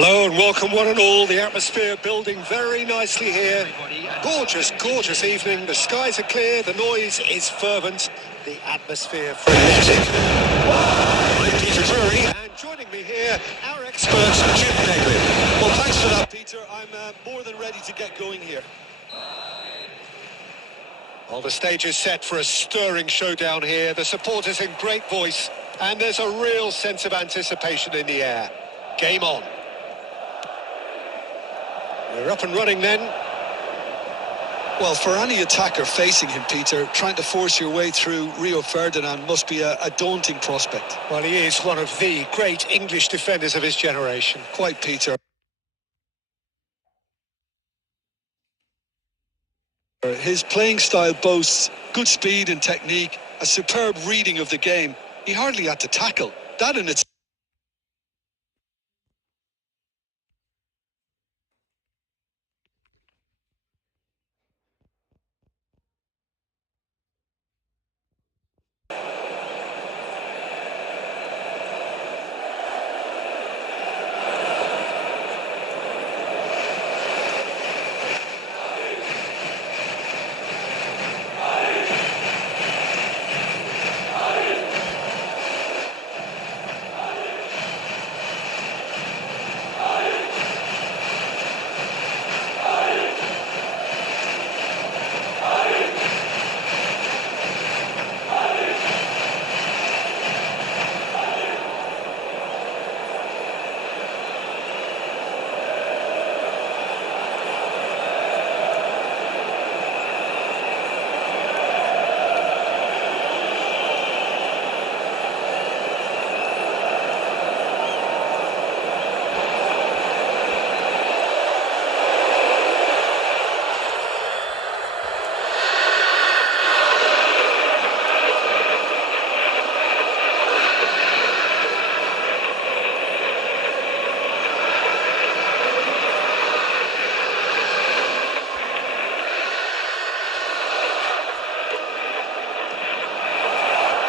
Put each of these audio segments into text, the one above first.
Hello and welcome one and all. The atmosphere building very nicely here. Gorgeous, gorgeous evening. The skies are clear, the noise is fervent, the atmosphere frenetic. I'm Peter Drury, and joining me here, our expert, Jim Meglin. Well, thanks for that, Peter. I'm more than ready to get going here. Well, the stage is set for a stirring showdown here. The supporters in great voice, and there's a real sense of anticipation in the air. Game on. We're up and running then. Well, for any attacker facing him, Peter, trying to force your way through Rio Ferdinand must be a daunting prospect. Well, he is one of the great English defenders of his generation. Quite, Peter. His playing style boasts good speed and technique, a superb reading of the game. He hardly had to tackle. That in itself.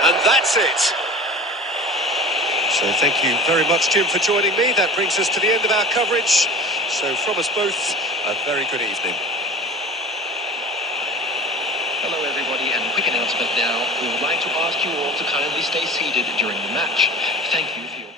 And that's it. So thank you very much, Jim, for joining me. That brings us to the end of our coverage. So from us both, a very good evening. Hello everybody, and a quick announcement now. We would like to ask you all to kindly stay seated during the match. Thank you for your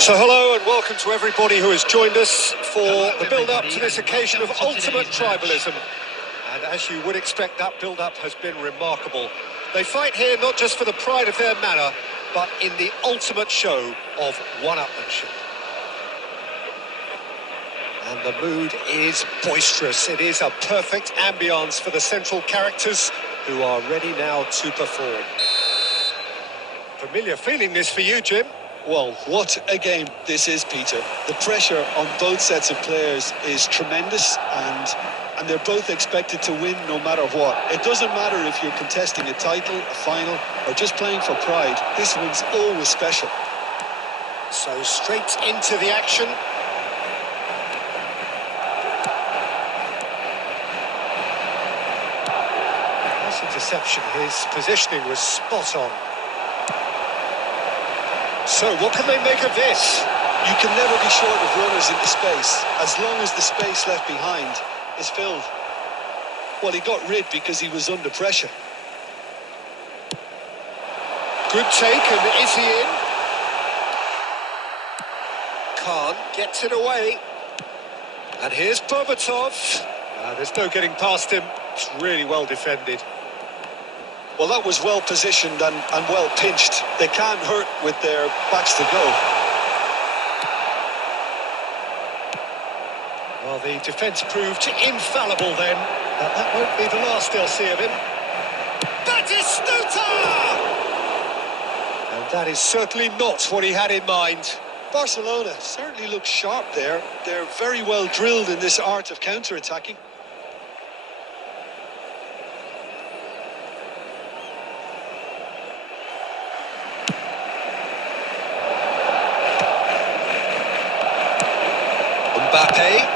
So hello and welcome to everybody who has joined us for the build-up to this occasion of ultimate tribalism. And as you would expect, that build-up has been remarkable. They fight here not just for the pride of their manor, but in the ultimate show of one-upmanship. And the mood is boisterous. It is a perfect ambience for the central characters who are ready now to perform. Familiar feeling this for you, Jim? Well, what a game this is, Peter. The pressure on both sets of players is tremendous, and they're both expected to win no matter what. It doesn't matter if you're contesting a title, a final, or just playing for pride. This one's always special. So straight into the action. Nice interception. His positioning was spot on. So what can they make of this? You can never be short of runners into space, as long as the space left behind is filled. Well, he got rid because he was under pressure. Good take, and is he in? Khan gets it away. And here's Berbatov. There's no getting past him. It's really well defended. Well, that was well positioned and well pinched. They can't hurt with their backs to go. Well, the defence proved infallible then. But that won't be the last they'll see of him. Batistuta! And that is certainly not what he had in mind. Barcelona certainly look sharp there. They're very well drilled in this art of counter-attacking. Mbappe.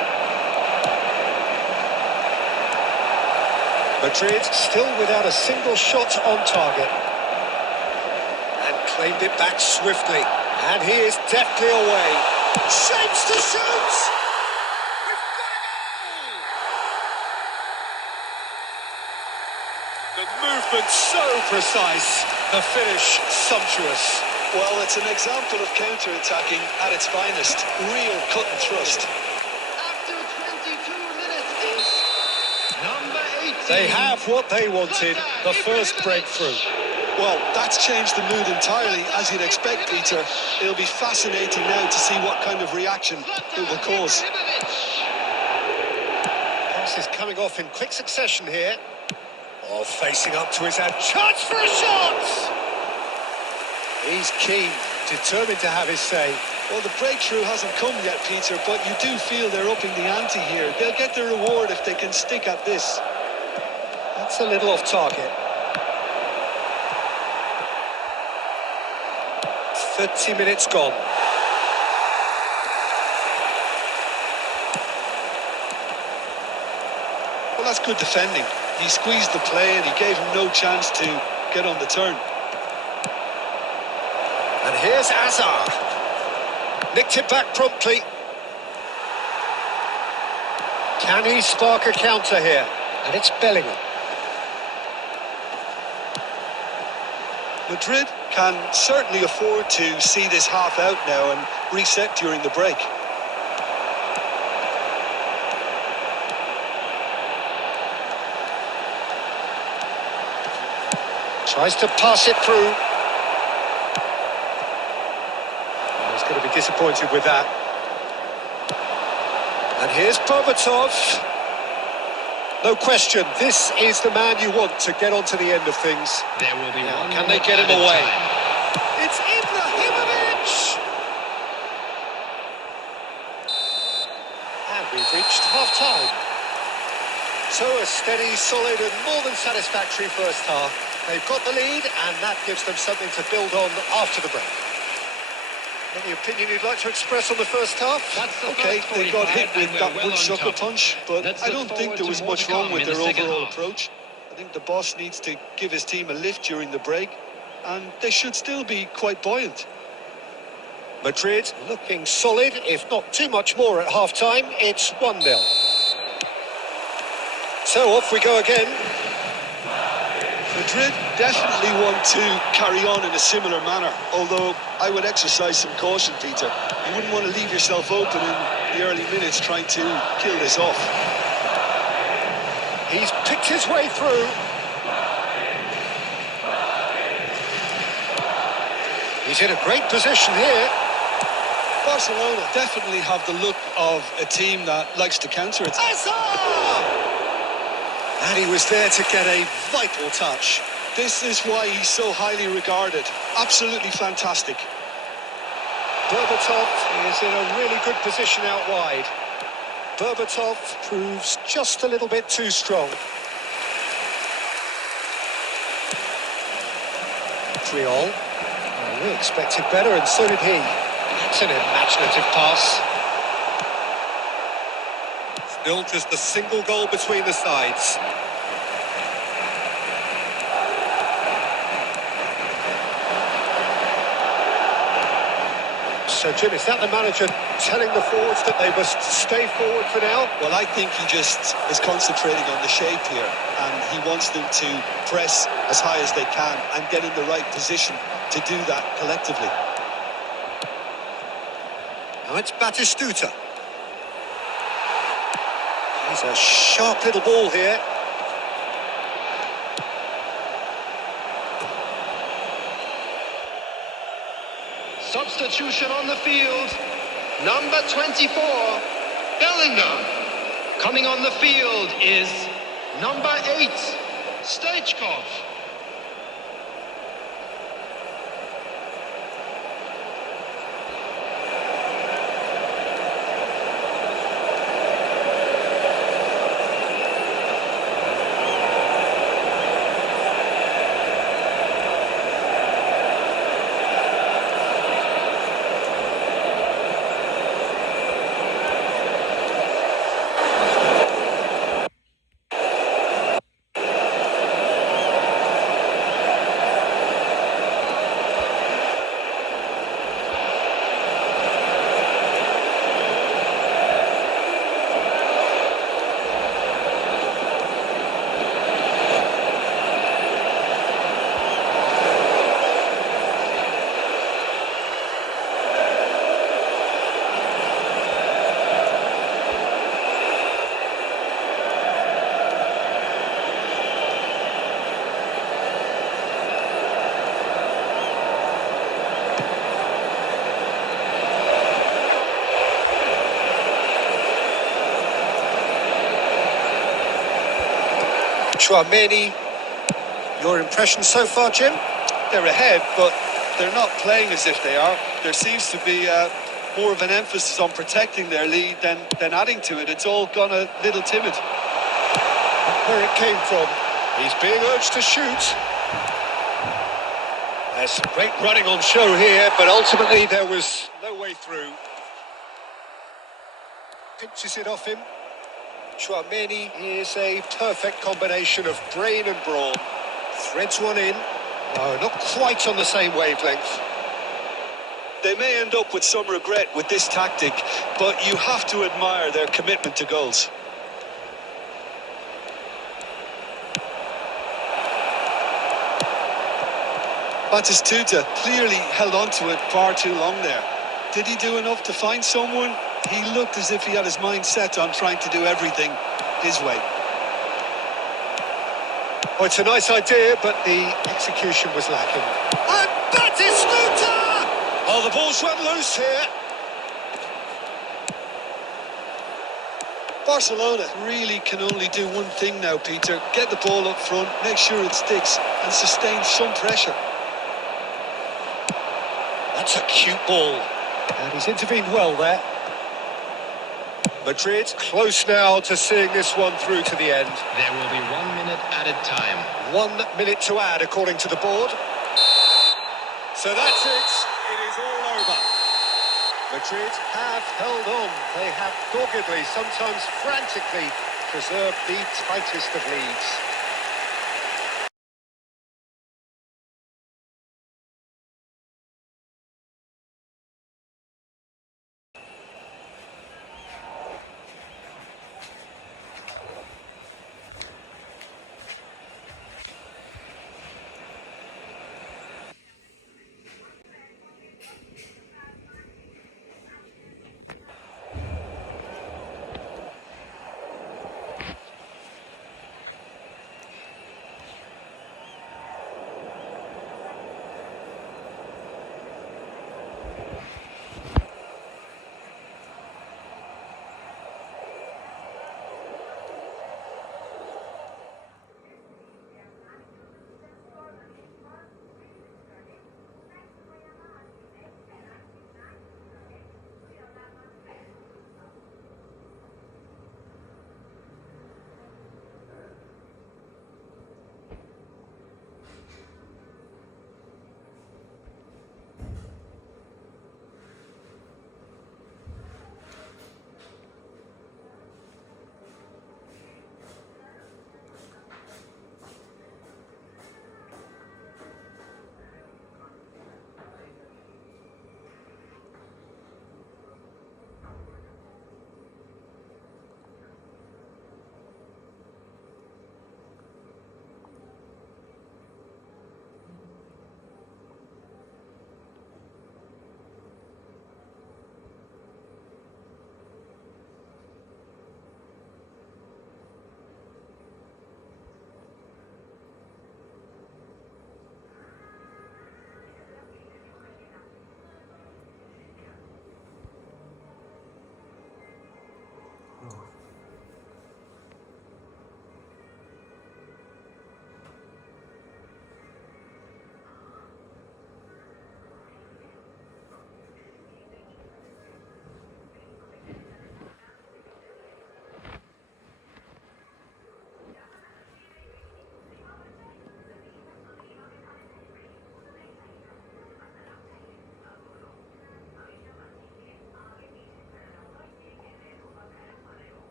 Madrid still without a single shot on target. And claimed it back swiftly. And he is deftly away. Shapes to shoot! The movement so precise. The finish sumptuous. Well, it's an example of counter-attacking at its finest. Real cut and thrust. After 22 minutes is number 18. They have what they wanted, the first breakthrough. Well, that's changed the mood entirely, as you'd expect, Peter. It'll be fascinating now to see what kind of reaction it will cause. Pass is coming off in quick succession here. Oh, facing up to his hand. Chance for a shot! He's keen, determined to have his say. Well, the breakthrough hasn't come yet, Peter, but you do feel they're upping the ante here. They'll get their reward if they can stick at this. That's a little off target. 30 minutes gone. Well, that's good defending. He squeezed the play and he gave him no chance to get on the turn. And here's Hazard. Nicked it back promptly. Can he spark a counter here? And it's Bellingham. Madrid can certainly afford to see this half out now and reset during the break. Tries to pass it through. He's going to be disappointed with that. And here's Berbatov. No question, this is the man you want to get onto the end of things. There will be Now, one. can they get him away? It's Ibrahimovic! And we've reached half-time. So a steady, solid and more than satisfactory first half. They've got the lead and that gives them something to build on after the break. Any opinion you'd like to express on the first half? Okay, they got hit with that one sucker punch, but I don't think there was much wrong with their overall approach. I think the boss needs to give his team a lift during the break, and they should still be quite buoyant. Madrid looking solid, if not too much more at half-time. It's 1-0. So off we go again. Madrid definitely want to carry on in a similar manner, although I would exercise some caution, Peter. You wouldn't want to leave yourself open in the early minutes trying to kill this off. He's picked his way through. He's in a great position here. Barcelona definitely have the look of a team that likes to counter it. And he was there to get a vital touch. This is why he's so highly regarded. Absolutely fantastic. Berbatov is in a really good position out wide. Berbatov proves just a little bit too strong. Triol. We expected better, and so did he. That's an imaginative pass. Still just a single goal between the sides. So, Jim, is that the manager telling the forwards that they must stay forward for now? Well, I think he just is concentrating on the shape here, and he wants them to press as high as they can and get in the right position to do that collectively. Now it's Batistuta. He's a sharp little ball here. Substitution on the field. Number 24, Bellingham. Coming on the field is number 8, Stoichkov. Chouameni, your impression so far, Jim? They're ahead, but they're not playing as if they are. There seems to be more of an emphasis on protecting their lead than adding to it. It's all gone a little timid. Where it came from. He's being urged to shoot. There's some great running on show here, but ultimately there was no way through. Pinches it off him. Chouameni is a perfect combination of brain and brawn. Threads one in. No, not quite on the same wavelength. They may end up with some regret with this tactic, but you have to admire their commitment to goals. Batistuta clearly held on to it far too long there. Did he do enough to find someone? He looked as if he had his mind set on trying to do everything his way. Oh, it's a nice idea, but the execution was lacking. And Batistuta! Oh, the ball's run loose here. Barcelona really can only do one thing now, Peter. Get the ball up front, make sure it sticks, and sustain some pressure. That's a cute ball. And he's intervened well there. Madrid close now to seeing this one through to the end. There will be 1 minute added time. 1 minute to add according to the board. So that's it. It is all over. Madrid have held on. They have doggedly, sometimes frantically, preserved the tightest of leads.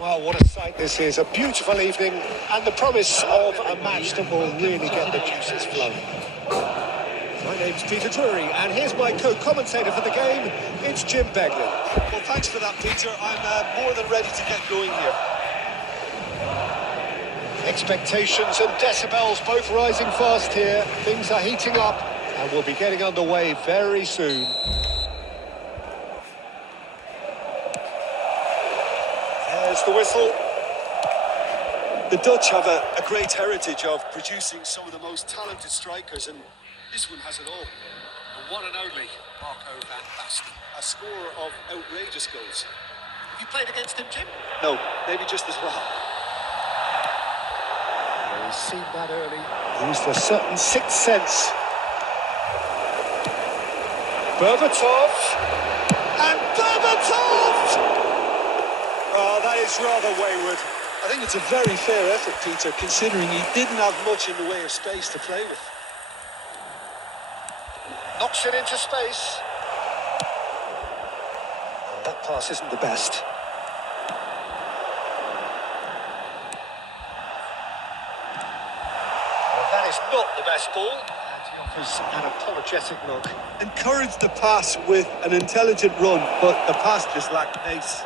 Well, what a sight this is. A beautiful evening and the promise of a match that will really get the juices flowing. My name's Peter Drury, and here's my co-commentator for the game. It's Jim Beglin. Well, thanks for that, Peter. I'm more than ready to get going here. Expectations and decibels both rising fast here. Things are heating up and we'll be getting underway very soon. There's the whistle. The Dutch have a great heritage of producing some of the most talented strikers, and this one has it all. The one and only Marco van Basten. A scorer of outrageous goals. Have you played against him, Jim? No, maybe just as well. Well, he's seen that early. Used a certain sixth sense. Berbatov. And Berbatov! Oh, that is rather wayward. I think it's a very fair effort, Peter, considering he didn't have much in the way of space to play with. Knocks it into space. That pass isn't the best. Well, that is not the best ball. And he offers an apologetic look. Encouraged the pass with an intelligent run, but the pass just lacked pace.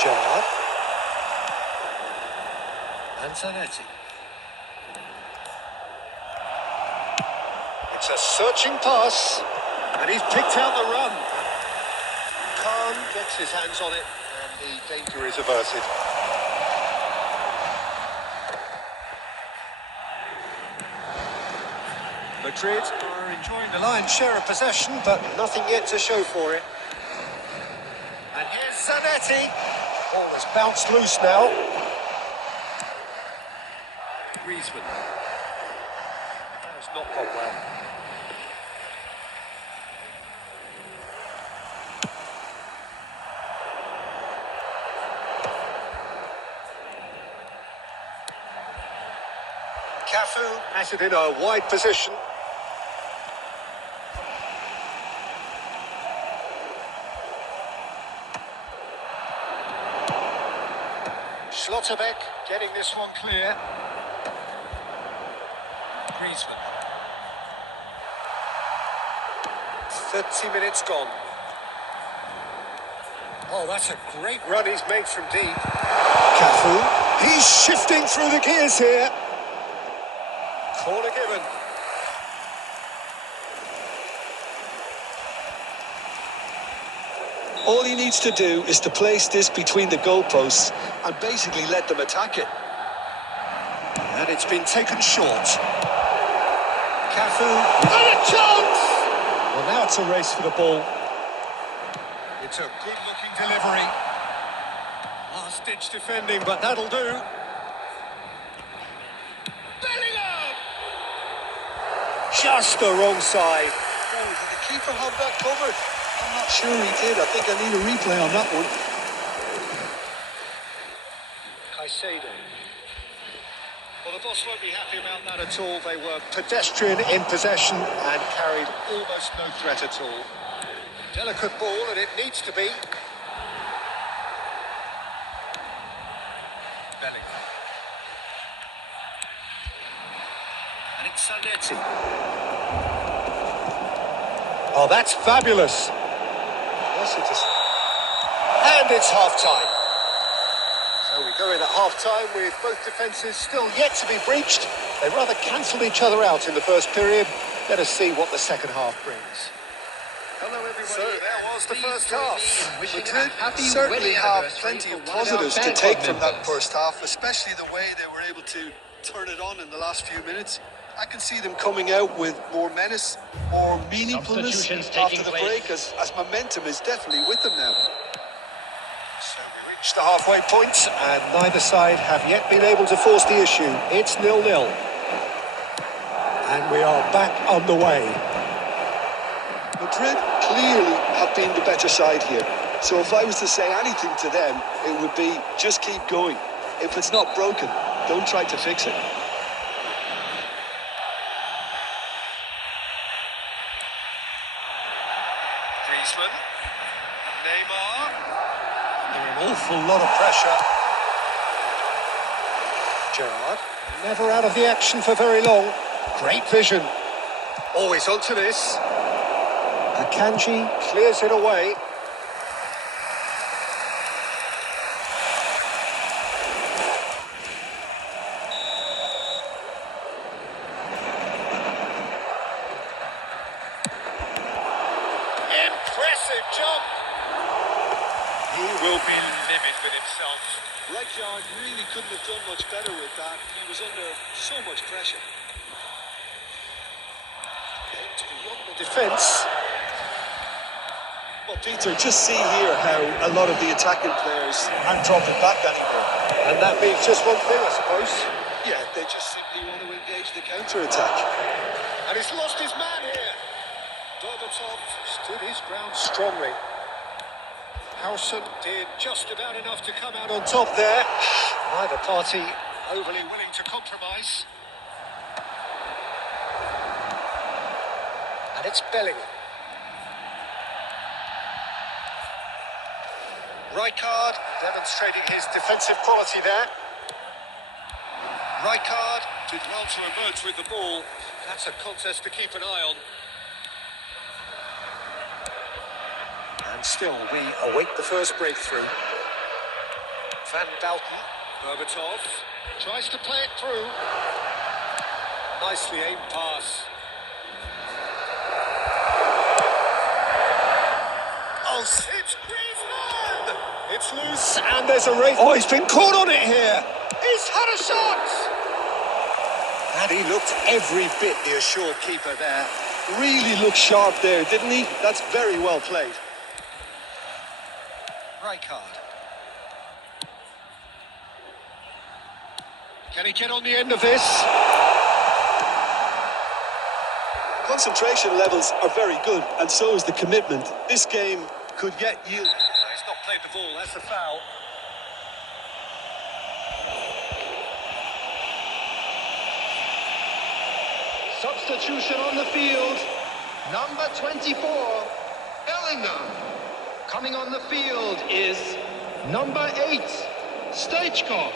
Gerrard. And Zanetti. It's a searching pass, and he's picked out the run. Khan gets his hands on it, and the danger is averted. Madrid are enjoying the lion's share of possession, but nothing yet to show for it. And here's Zanetti. Ball has bounced loose now. Griezmann. That has not gone well. Cafu has it in a wide position. Schlotterbeck getting this one clear. Griezmann. 30 minutes gone. Oh, that's a great run he's made from deep. Cafu. He's shifting through the gears here. Corner given. All he needs to do is to place this between the goalposts and basically let them attack it. And it's been taken short. Cafu. And a chance! Well, now it's a race for the ball. It's a good-looking delivery. Last-ditch defending, but that'll do. Bellingham! Just the wrong side. Oh, did the keeper have that covered? I'm not sure he did. I think I need a replay on that one. Caicedo. Well, the boss won't be happy about that at all. They were pedestrian in possession and carried almost no threat at all. Delicate ball, and it needs to be. Bellingham. And it's Zanetti. Oh, that's fabulous. Yes, it is. And it's half-time. So we go in at half-time with both defences still yet to be breached. They rather cancelled each other out in the first period. Let us see what the second half brings. Hello, everybody. So there was the first half. Madrid certainly have plenty of positives to take from that first half, especially the way they were able to turn it on in the last few minutes. I can see them coming out with more menace, more meaningfulness after the break, as momentum is definitely with them now. So we reached the halfway point, and neither side have yet been able to force the issue. It's 0-0. And we are back on the way. Madrid clearly have been the better side here. So if I was to say anything to them, it would be just keep going. If it's not broken, don't try to fix it. Griezmann. Neymar. An awful lot of pressure. Gerrard, never out of the action for very long. Great vision. Always onto this. Akanji clears it away. Impressive jump. He will be livid with himself. Rijkaard really couldn't have done much better with that. He was under so much pressure. It's beyond the defence. Well, Peter, just see here how a lot of the attacking players aren't dropping back anymore. And that means just one thing, I suppose. Yeah, they just simply want to engage the counter-attack. And he's lost his man here. Berbatov stood his ground strongly. Howson did just about enough to come out on top there. Neither party overly willing to compromise. And it's Bellingham. Rijkaard demonstrating his defensive quality there. Rijkaard did well to emerge with the ball. That's a contest to keep an eye on. And still, we await the first breakthrough. Van Dalten, Berbatov, tries to play it through. Nicely aimed pass. Oh, it's Griezmann! It's loose, and there's a race. Oh, he's been caught on it here. He's had a shot! And he looked every bit the assured keeper there. Really looked sharp there, didn't he? That's very well played. Rijkaard. Can he get on the end of this? Concentration levels are very good, and so is the commitment. This game could get you. He's not played the ball, that's a foul. Substitution on the field. Number 24, Bellingham. Coming on the field is number 8, Stoichkov.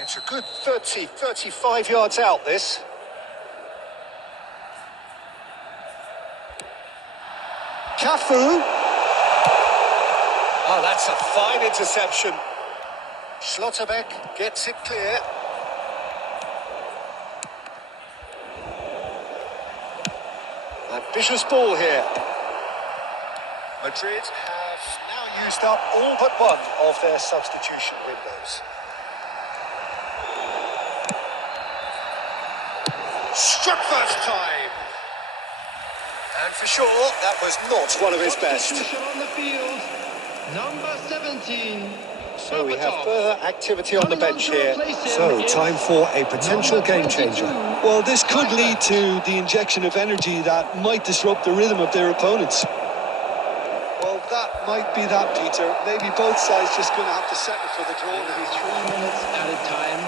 It's a good 35 yards out, this. Cafu. Oh, that's a fine interception. Schlotterbeck gets it clear. Ambitious ball here. Madrid have now used up all but one of their substitution windows. Struck first time. And for sure, that was not one of his best. Substitution on the field. Number 17. So we have Berbatov. further activity on the Coming on bench to here. replace him So is time for a potential number game 22. changer. Well, this could lead to the injection of energy that might disrupt the rhythm of their opponents. Well, that might be that, Peter. Maybe both sides just going to have to settle for the draw It'll be now. 3 minutes added time.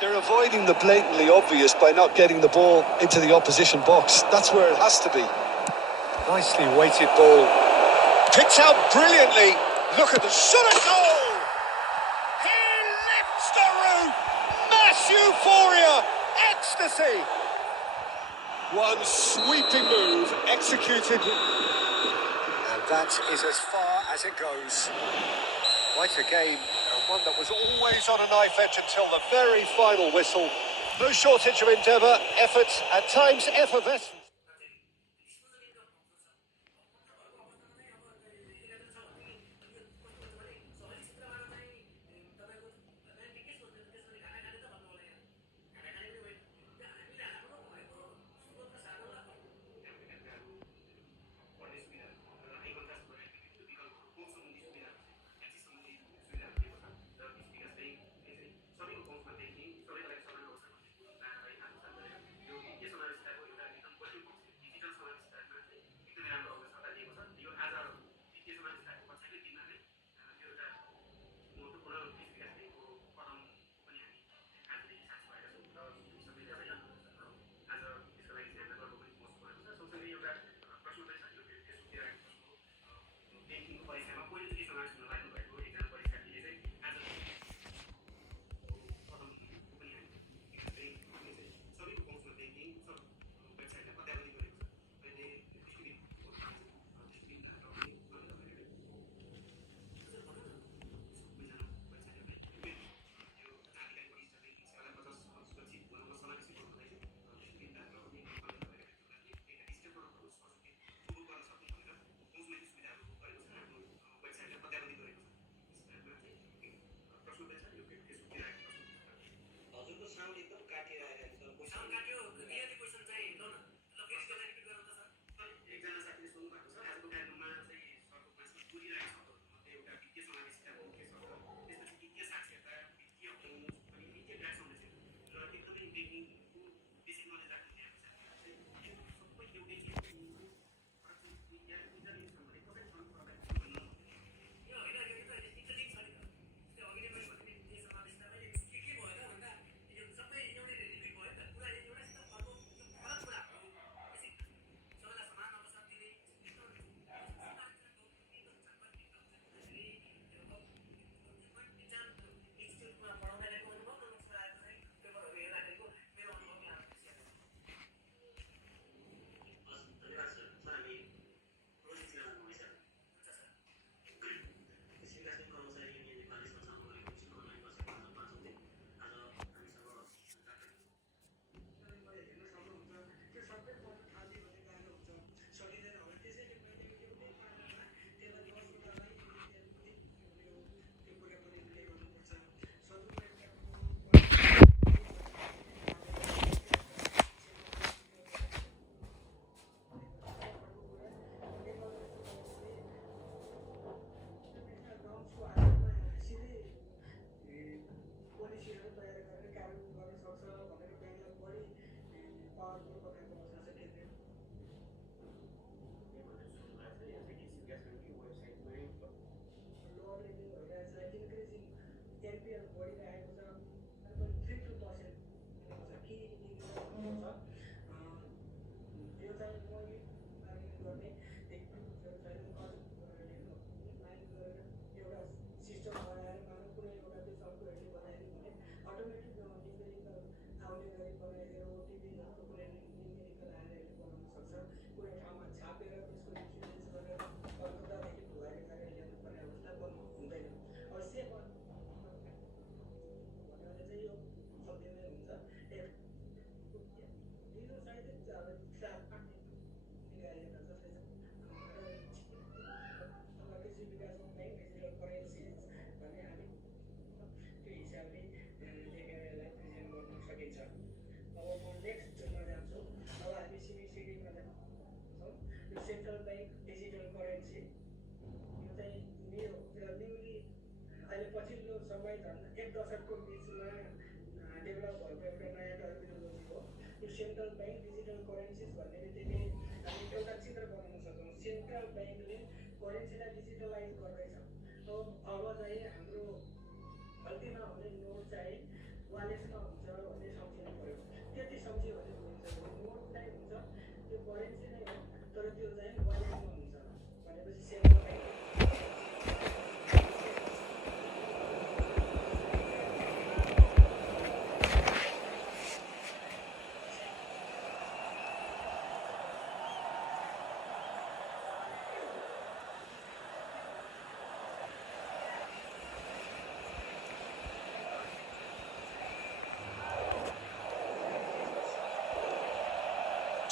They're avoiding the blatantly obvious by not getting the ball into the opposition box. That's where it has to be. Nicely weighted ball. Picked out brilliantly. Look at the shot and goal! He lifts the roof! Mass euphoria! Ecstasy! One sweeping move executed. And that is as far as it goes. Quite a game, and one that was always on a knife edge until the very final whistle. No shortage of endeavour, effort, at times effervescence.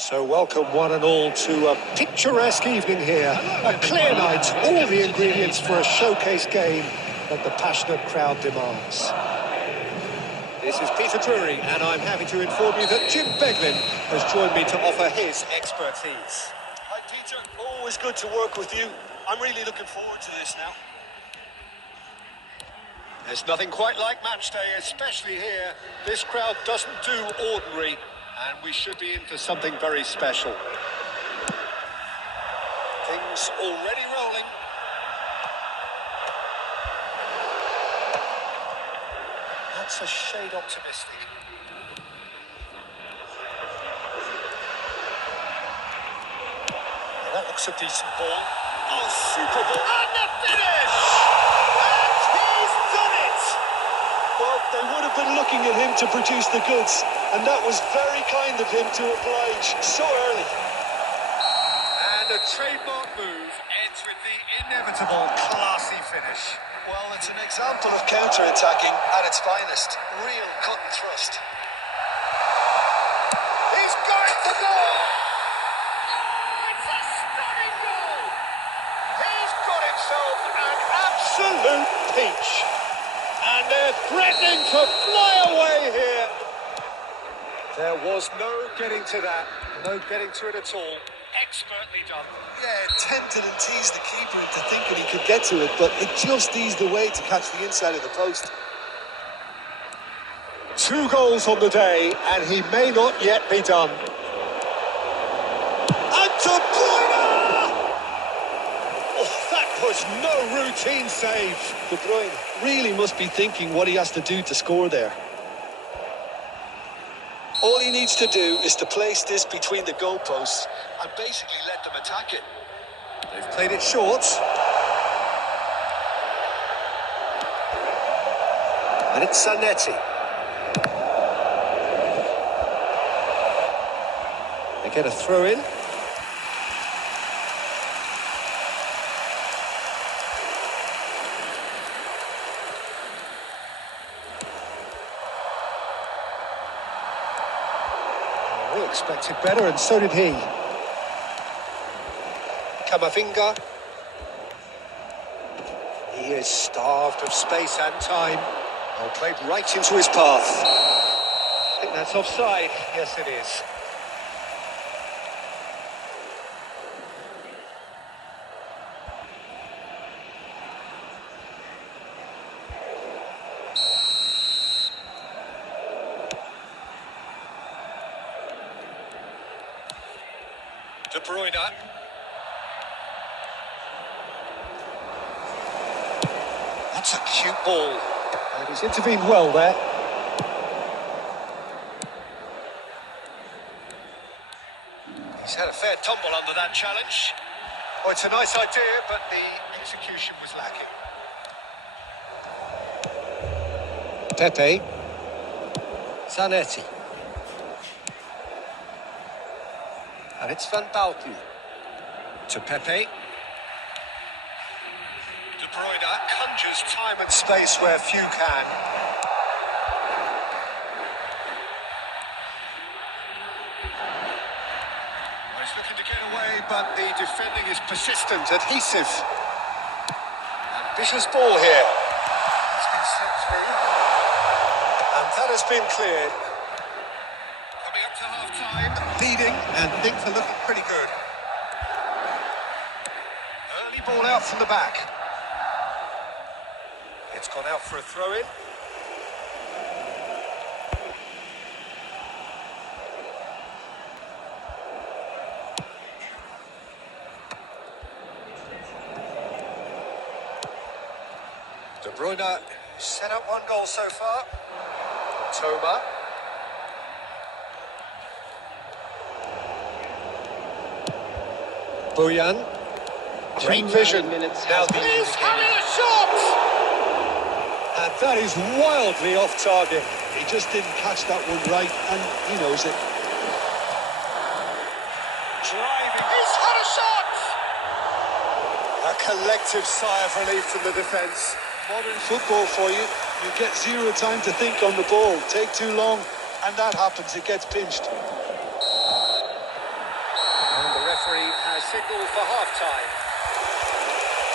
So welcome one and all to a picturesque evening here. A clear night, all the ingredients for a showcase game that the passionate crowd demands. This is Peter Drury, and I'm happy to inform you that Jim Beglin has joined me to offer his expertise. Hi, Peter. Always good to work with you. I'm really looking forward to this now. There's nothing quite like match day, especially here. This crowd doesn't do ordinary, and we should be in for something very special. Things already rolling. That's a shade optimistic. That looks a decent ball. Oh, super ball. And the finish! at him to produce the goods, and that was very kind of him to oblige so early. And a trademark move ends with the inevitable classy finish. Well, it's an example of counter-attacking at its finest. Real cut and thrust. He's going for goal! Oh, it's a stunning goal! He's got himself an absolute peach. And they're threatening to fly away here. There was no getting to that. No getting to it at all. Expertly done. Yeah, it tempted and teased the keeper into thinking he could get to it, but it just eased away to catch the inside of the post. 2 goals on the day, and he may not yet be done. And De Bruyne! Oh, that was no routine save. De Bruyne really must be thinking what he has to do to score there. All he needs to do is to place this between the goalposts and basically let them attack it. They've played it short. And it's Zanetti. They get a throw in. We expected better, and so did he. Camavinga. He is starved of space and time. Well, played right into his path. I think that's offside. Yes, it is. De Bruyne. That's a cute ball. And he's intervened well there. He's had a fair tumble under that challenge. Oh, it's a nice idea, but the execution was lacking. Pepe. Zanetti. And it's Van Bauten. To Pepe. De Bruyne conjures time and space where few can. Well, he's looking to get away, but the defending is persistent, adhesive. Ambitious ball here. It's been slipped through. And that has been cleared. Coming up to half-time, leading, and things are looking pretty good. Early ball out from the back. It's gone out for a throw-in. De Bruyne set up 1 goal so far. Toma. Bojan. Great vision. Now he's having a shot! And that is wildly off target. He just didn't catch that one right, and he knows it. Driving. He's had a shot! A collective sigh of relief from the defence. Modern football for you. You get 0 time to think on the ball. Take too long, and that happens. It gets pinched. And the referee has signalled for half-time.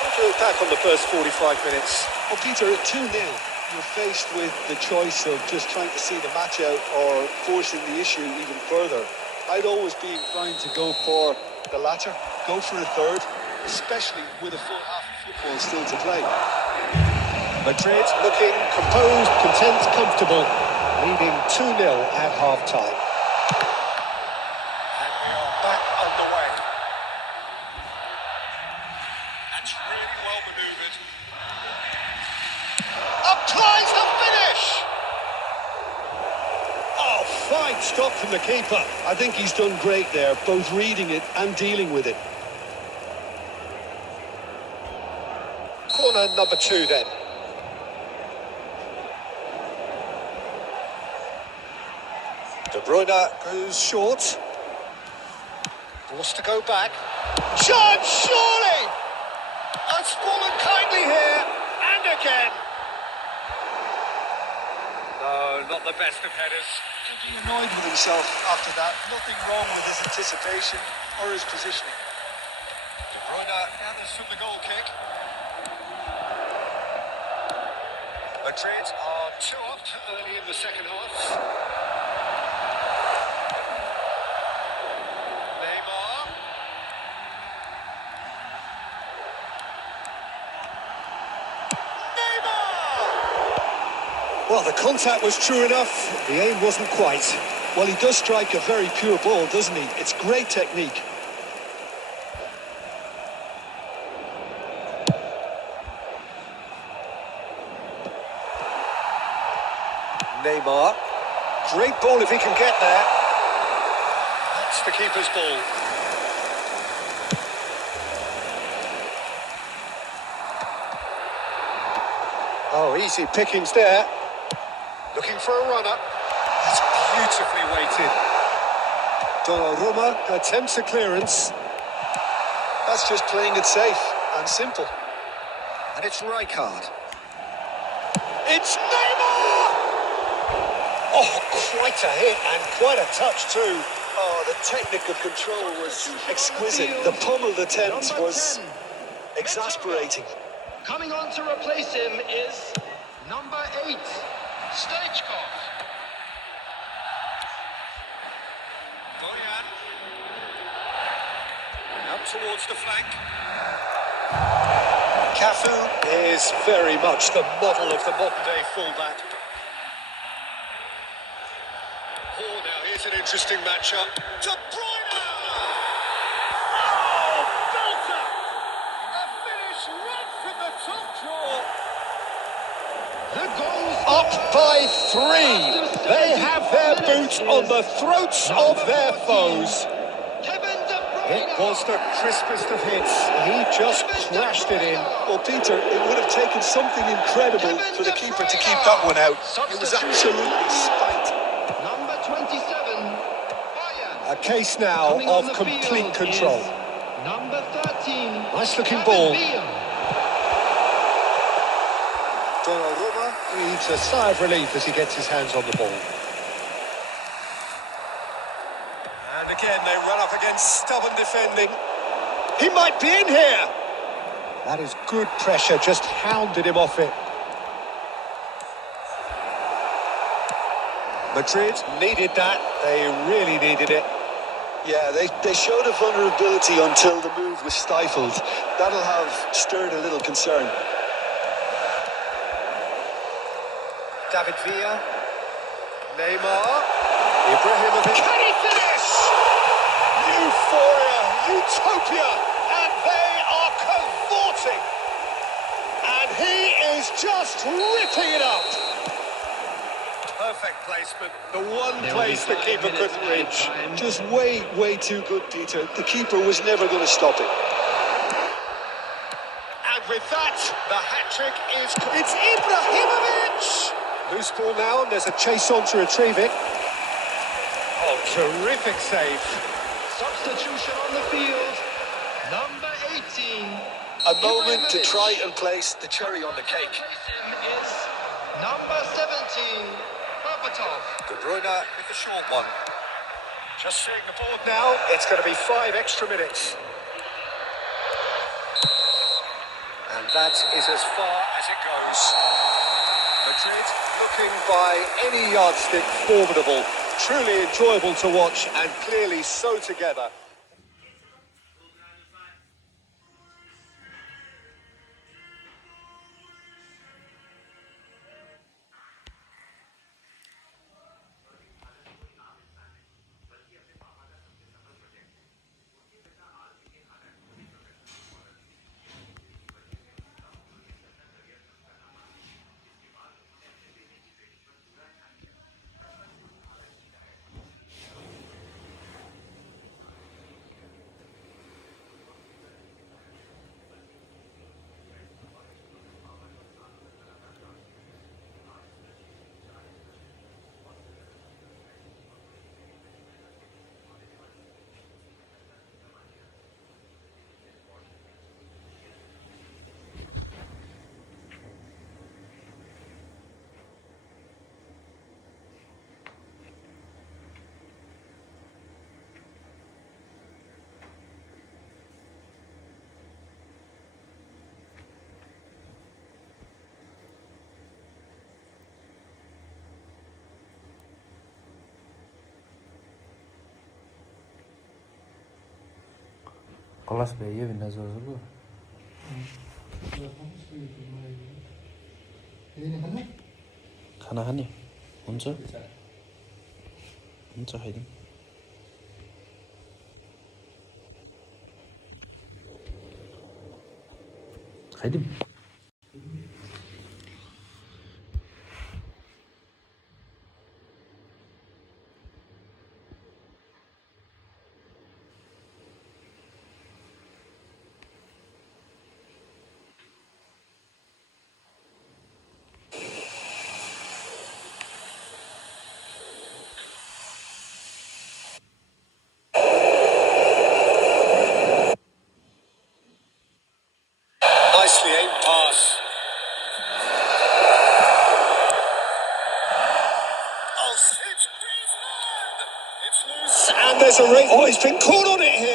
What do you look back on the first 45 minutes? Well, Peter, at 2-0, you're faced with the choice of just trying to see the match out or forcing the issue even further. I'd always be inclined to go for the latter, go for a third, especially with a full half of football still to play. Madrid looking composed, content, comfortable, leading 2-0 at half-time. And we are back underway. That's really well manoeuvred. Applies the finish! Oh, fine stop from the keeper. I think he's done great there, both reading it and dealing with it. Corner number 2 then. Bruyne goes short. Forced to go back. Chance, surely! That's fallen kindly here, and again. No, not the best of headers. He'll be annoyed with himself after that. Nothing wrong with his anticipation or his positioning. De Bruyne gathers from the goal kick. Madrid are 2 up early in the second half. Neymar. Well, the contact was true enough. The aim wasn't quite. Well, he does strike a very pure ball, doesn't he? It's great technique. Neymar. Great ball if he can get there. That's the keeper's ball. Oh, easy pickings there. Looking for a runner. That's beautifully weighted. Donnarumma attempts a clearance. That's just playing it safe and simple. And it's Rijkaard. It's Neymar! Oh, quite a hit and quite a touch too. Oh, the technical control was exquisite. The pummeled attempt was exasperating. Coming on to replace him is number 8, Stoichkov. Boyan. Out towards the flank. Cafu is very much the model of the modern-day fullback. Oh, now here's an interesting matchup. De Bruyne! Oh, belter! A finish right from the top draw. The goals Up by 3. They have their boots on the throats of their foes. Kevin De Bruyne. It was the crispest of hits. He just crashed it in. Well, Peter, it would have taken something incredible for the keeper to keep that one out. It was absolutely spiked. Number 27, Bayern. A case now Coming on of the complete field control. is number 13. Nice looking David ball. Villa. Donnarumma breathes a sigh of relief as he gets his hands on the ball. And again, they run up against stubborn defending. He might be in here. That is good pressure, just hounded him off it. Madrid needed that. They really needed it. Yeah, they showed a vulnerability until the move was stifled. That'll have stirred a little concern. David Villa. Neymar. Ibrahimovic. Can he finish? Euphoria, utopia, and they are cavorting. And he is just ripping it up. Perfect placement. The one There will place be the 5 keeper minutes couldn't reach. time. Just way too good, Peter. The keeper was never going to stop it. And with that, the hat-trick is... It's Ibrahimovic! Loose ball now, and there's a chase on to retrieve it. Oh, terrific save. Substitution on the field. Number 18. A moment to Ibrahimovic. try and place the cherry on the cake. Replace him is number 17, Berbatov. De Bruyne with the short one. Just seeing the board now, it's going to be 5 extra minutes. And that is as far as it goes. Madrid looking by any yardstick formidable. Truly enjoyable to watch and clearly so together. خلص بيجي بالنسبة له. खाना खाने हुन्छ हुन्छ खाइदिउँ खाइदिउँ Nicely aimed pass. Oh, it's loose. And there's a race. Oh, he's been caught on it here.